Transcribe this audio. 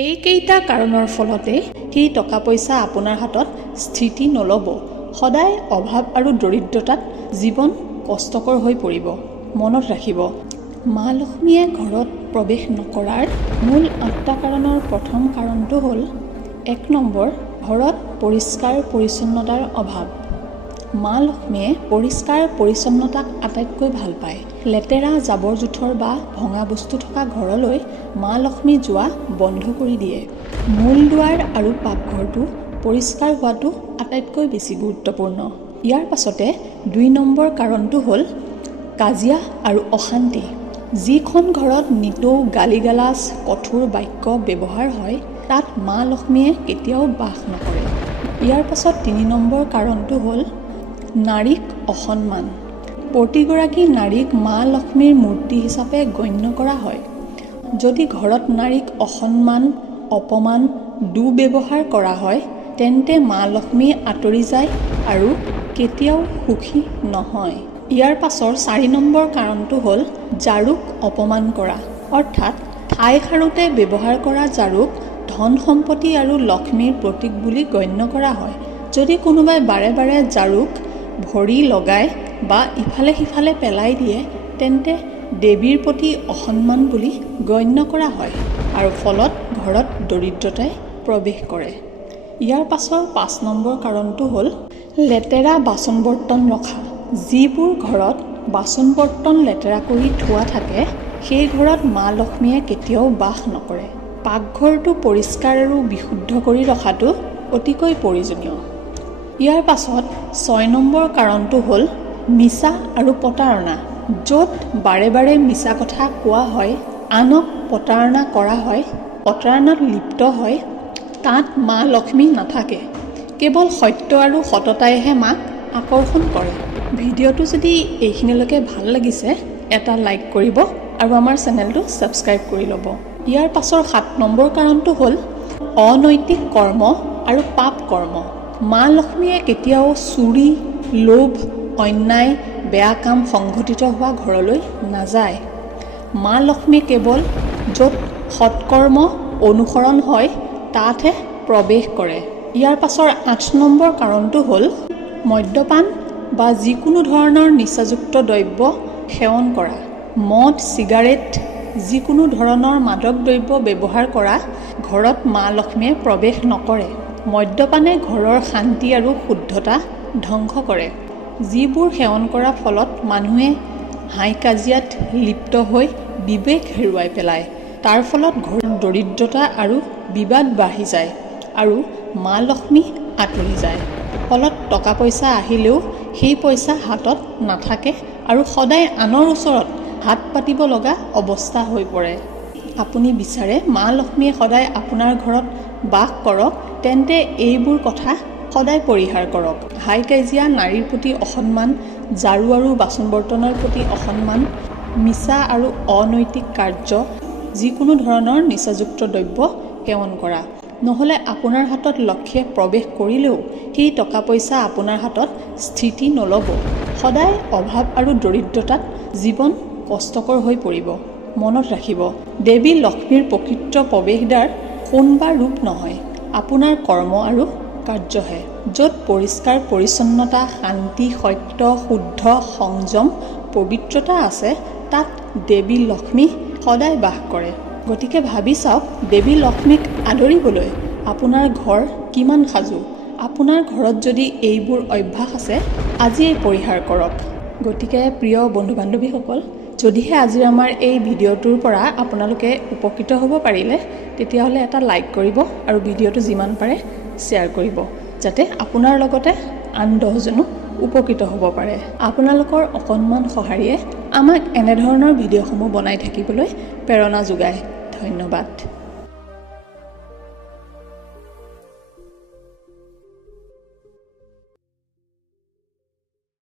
এইকেইটা কাৰণৰ ফলতে সেই টকা পইচা আপোনাৰ হাতত স্থিতি নল'ব। সদায় অভাৱ আৰু দৰিদ্ৰতাত জীৱন কষ্টকৰ হৈ পৰিব। মনত ৰাখিব, মা লক্ষ্মীয়ে ঘৰত প্ৰৱেশ নকৰাৰ মূল 8টা কাৰণৰ প্ৰথম কাৰণটো হ'ল 1 নম্বৰ, ঘৰত পৰিষ্কাৰ পৰিচ্ছন্নতাৰ অভাৱ। মা লক্ষ্মীয়ে পৰিষ্কাৰ পৰিচ্ছন্নতাক আটাইতকৈ ভাল পায়। লেতেৰা জাবৰ জোথৰ বা ভঙা বস্তু থকা ঘৰলৈ মা লক্ষ্মী যোৱা বন্ধ কৰি দিয়ে। মূল দুৱাৰ আৰু পাকঘৰটো পৰিষ্কাৰ হোৱাটো আটাইতকৈ বেছি গুৰুত্বপূৰ্ণ। ইয়াৰ পাছতে 2 নম্বৰ কাৰণটো হ'ল কাজিয়া আৰু অশান্তি। যিখন ঘৰত নিতৌ গালি গালাজ কঠোৰ বাক্য ব্যৱহাৰ হয় তাত মা লক্ষ্মীয়ে কেতিয়াও বাস নকৰে। ইয়াৰ পাছত 3 নম্বৰ কাৰণটো হ'ল নাৰীক অসন্মান। প্ৰতিগৰাকী নাৰীক মা লক্ষ্মীৰ মূৰ্তি হিচাপে গণ্য কৰা হয়। যদি ঘৰত নাৰীক অসন্মান অপমান দুৰ্ব্যৱহাৰ কৰা হয় তেন্তে মা লক্ষ্মী আঁতৰি যায় আৰু কেতিয়াও সুখী নহয়। ইয়াৰ পাছৰ 4 নম্বৰ কাৰণটো হ'ল ঝাৰুক অপমান কৰা। অৰ্থাৎ ঠাই সাৰোঁতে ব্যৱহাৰ কৰা ঝাৰুক ধন সম্পত্তি আৰু লক্ষ্মীৰ প্ৰতীক বুলি গণ্য কৰা হয়। যদি কোনোবাই বাৰে বাৰে ঝাৰুক ভৰি লগাই বা ইফালে সিফালে পেলাই দিয়ে তেন্তে দেৱীৰ প্ৰতি অসন্মান বুলি গণ্য কৰা হয় আৰু ফলত ঘৰত দৰিদ্ৰতাই প্ৰৱেশ কৰে। ইয়াৰ পাছৰ 5 নম্বৰ কাৰণটো হ'ল লেতেৰা বাচন বৰ্তন ৰখা। যিবোৰ ঘৰত বাচন বৰ্তন লেতেৰা কৰি থোৱা থাকে সেই ঘৰত মা লক্ষ্মীয়ে কেতিয়াও বাস নকৰে। পাকঘৰটো পৰিষ্কাৰ আৰু বিশুদ্ধ কৰি ৰখাটো অতিকৈ প্ৰয়োজনীয়। ইয়াৰ পাছত 6 নম্বৰ কাৰণটো হ'ল মিছা আৰু প্ৰতাৰণা। য'ত বাৰে বাৰে মিছা কথা কোৱা হয়, আনক প্ৰতাৰণা কৰা হয়, প্ৰতাৰণাত লিপ্ত হয় তাত মা লক্ষ্মী নাথাকে। কেৱল সত্য আৰু সততাইহে মাক আকৰ্ষণ কৰে। ভিডিঅ'টো যদি এইখিনিলৈকে ভাল লাগিছে এটা লাইক কৰিব আৰু আমাৰ চেনেলটো ছাবস্ক্ৰাইব কৰি ল'ব। ইয়াৰ পাছৰ 7 নম্বৰ কাৰণটো হ'ল অনৈতিক কৰ্ম আৰু পাপ কৰ্ম। মা লক্ষ্মীয়ে কেতিয়াও চুৰি, লোভ, অন্যায়, বেয়া কাম সংঘটিত হোৱা ঘৰলৈ নাযায়। মা লক্ষ্মী কেৱল য'ত সৎকৰ্ম অনুসৰণ হয় তাতহে প্ৰৱেশ কৰে। ইয়াৰ পাছৰ 8 নম্বৰ কাৰণটো হ'ল মদ্যপান বা যিকোনো ধৰণৰ নিচাযুক্ত দ্ৰব্য সেৱন কৰা। মদ, চিগাৰেট, যিকোনো ধৰণৰ মাদক দ্ৰব্য ব্যৱহাৰ কৰা ঘৰত মা লক্ষ্মীয়ে প্ৰৱেশ নকৰে। মদ্যপানে ঘৰৰ শান্তি আৰু শুদ্ধতা ধ্বংস কৰে। যিবোৰ সেৱন কৰাৰ ফলত মানুহে হাই কাজিয়াত লিপ্ত হৈ বিবেক হেৰুৱাই পেলায়। তাৰ ফলত ঘৰত দৰিদ্ৰতা আৰু বিবাদ বাঢ়ি যায় আৰু মা লক্ষ্মী আঁতৰি যায়। ফলত টকা পইচা আহিলেও সেই পইচা হাতত নাথাকে আৰু সদায় আনৰ ওচৰত হাত পাতিব লগা অৱস্থা হৈ পৰে। আপুনি বিচাৰে মা লক্ষ্মীয়ে সদায় আপোনাৰ ঘৰত বাস কৰক তেন্তে এইবোৰ কথা সদায় পৰিহাৰ কৰক। হাই কাজিয়া, নাৰীৰ প্ৰতি অসন্মান, ঝাৰু আৰু বাচন বৰ্তনৰ প্ৰতি অসন্মান, মিছা আৰু অনৈতিক কাৰ্য, যিকোনো ধৰণৰ নিচাযুক্ত দ্ৰব্য সেৱন কৰা। নহ'লে আপোনাৰ হাতত লক্ষ্মীয়ে প্ৰৱেশ কৰিলেও সেই টকা পইচা আপোনাৰ হাতত স্থিতি নল'ব। সদায় অভাৱ আৰু দৰিদ্ৰতাত জীৱন কষ্টকৰ হৈ পৰিব। মনত ৰাখিব, দেৱী লক্ষ্মীৰ প্ৰকৃত প্ৰৱেশদ্বাৰ সোণ বা ৰূপ নহয়, আপোনাৰ কৰ্ম আৰু কাৰ্যহে। য'ত পৰিষ্কাৰ পৰিচ্ছন্নতা, শান্তি, সত্য, শুদ্ধ, সংযম, পবিত্ৰতা আছে তাত দেৱী লক্ষ্মী সদায় বাস কৰে। গতিকে ভাবি চাওক, দেৱী লক্ষ্মীক আদৰিবলৈ আপোনাৰ ঘৰ কিমান সাজু। আপোনাৰ ঘৰত যদি এইবোৰ অভ্যাস আছে আজিয়েই পৰিহাৰ কৰক। গতিকে প্ৰিয় বন্ধু বান্ধৱীসকল, যদিহে আজিৰ আমাৰ এই ভিডিঅ'টোৰ পৰা আপোনালোকে উপকৃত হ'ব পাৰিলে তেতিয়াহ'লে এটা লাইক কৰিব আৰু ভিডিঅ'টো যিমান পাৰে শ্বেয়াৰ কৰিব যাতে আপোনাৰ লগতে আন 10জনো উপকৃত হ'ব পাৰে। আপোনালোকৰ অকণমান সঁহাৰিয়ে আমাক এনেধৰণৰ ভিডিঅ'সমূহ বনাই থাকিবলৈ প্ৰেৰণা যোগায়। ধন্যবাদ।